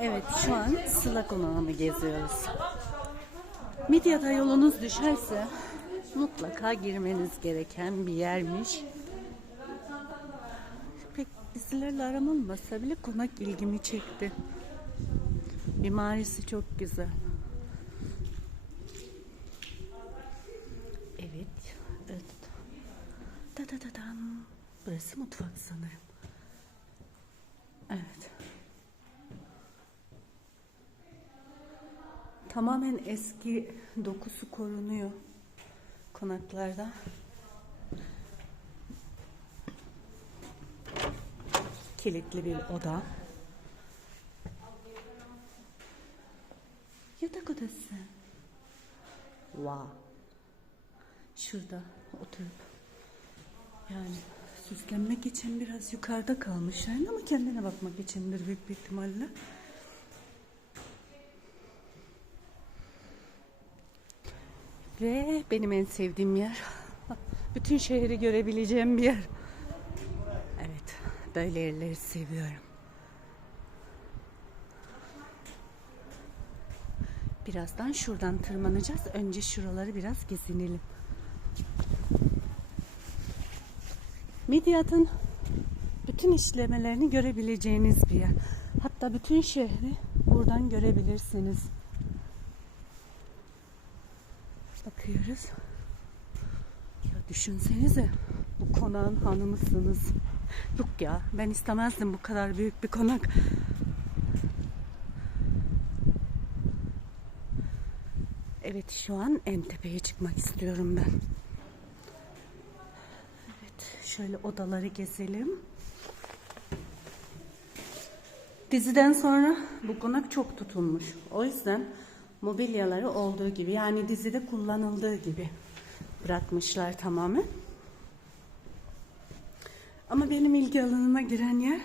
Evet şu an Sıla Konağı'nı geziyoruz. Midyat'a yolunuz düşerse mutlaka girmeniz gereken bir yermiş. Pek dizilerle aram olmasa bile konak ilgimi çekti. Mimarisi çok güzel. Evet. evet. Da da da dam. Burası mutfak sanırım. Evet. Tamamen eski dokusu korunuyor konaklarda. Kilitli bir oda. Yatak odası. Wow. Şurada oturup yani süslenmek için biraz yukarıda kalmış yani ama kendine bakmak içindir büyük bir ihtimalle. Ve benim en sevdiğim yer. Bütün şehri görebileceğim bir yer. Evet, böyle yerleri seviyorum. Birazdan şuradan tırmanacağız. Önce şuraları biraz gezinelim. Midyat'ın bütün işlemelerini görebileceğiniz bir yer. Hatta bütün şehri buradan görebilirsiniz. Bakıyoruz. Ya düşünsenize bu konağın hanımısınız. Yok ya ben istemezdim bu kadar büyük bir konak. Evet şu an en tepeye çıkmak istiyorum ben. Evet şöyle odaları gezelim. Diziden sonra bu konak çok tutulmuş. O yüzden mobilyaları olduğu gibi yani dizide kullanıldığı gibi bırakmışlar tamamen. Ama benim ilgi alanıma giren yer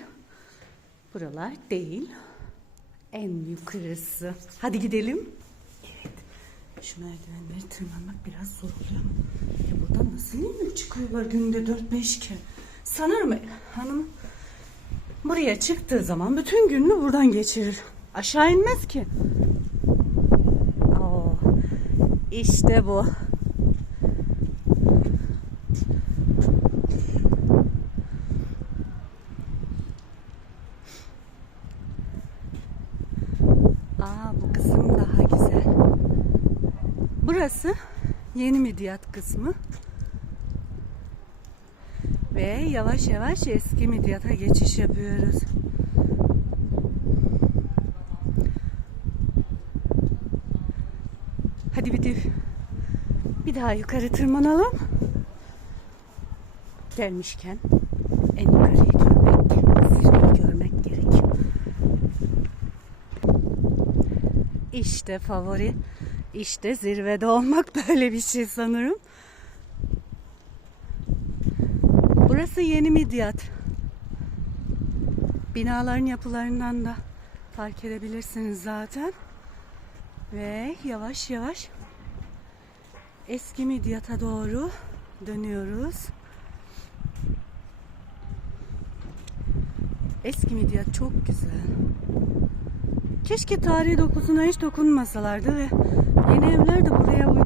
buralar değil. En yukarısı. Hadi gidelim. Evet. Şu merdivenleri tırmanmak biraz zor oluyor. Ya buradan nasıl iniyor çıkıyorlar günde 4-5 kere. Sanırım hanım buraya çıktığı zaman bütün gününü buradan geçirir. Aşağı inmez ki. İşte bu. Aa bu kısım daha güzel. Burası yeni midyat kısmı. Ve yavaş yavaş eski midyata geçiş yapıyoruz. Hadi bir, de- bir daha yukarı tırmanalım. Gelmişken en yukarıyı görmek, zirveyi görmek gerek. İşte favori, işte zirvede olmak böyle bir şey sanırım. Burası yeni Midyat. Binaların yapılarından da fark edebilirsiniz zaten. Ve yavaş yavaş eski Midyat'a doğru dönüyoruz. Eski Midyat çok güzel. Keşke tarihi dokusuna hiç dokunmasalardı ve yeni evler de buraya.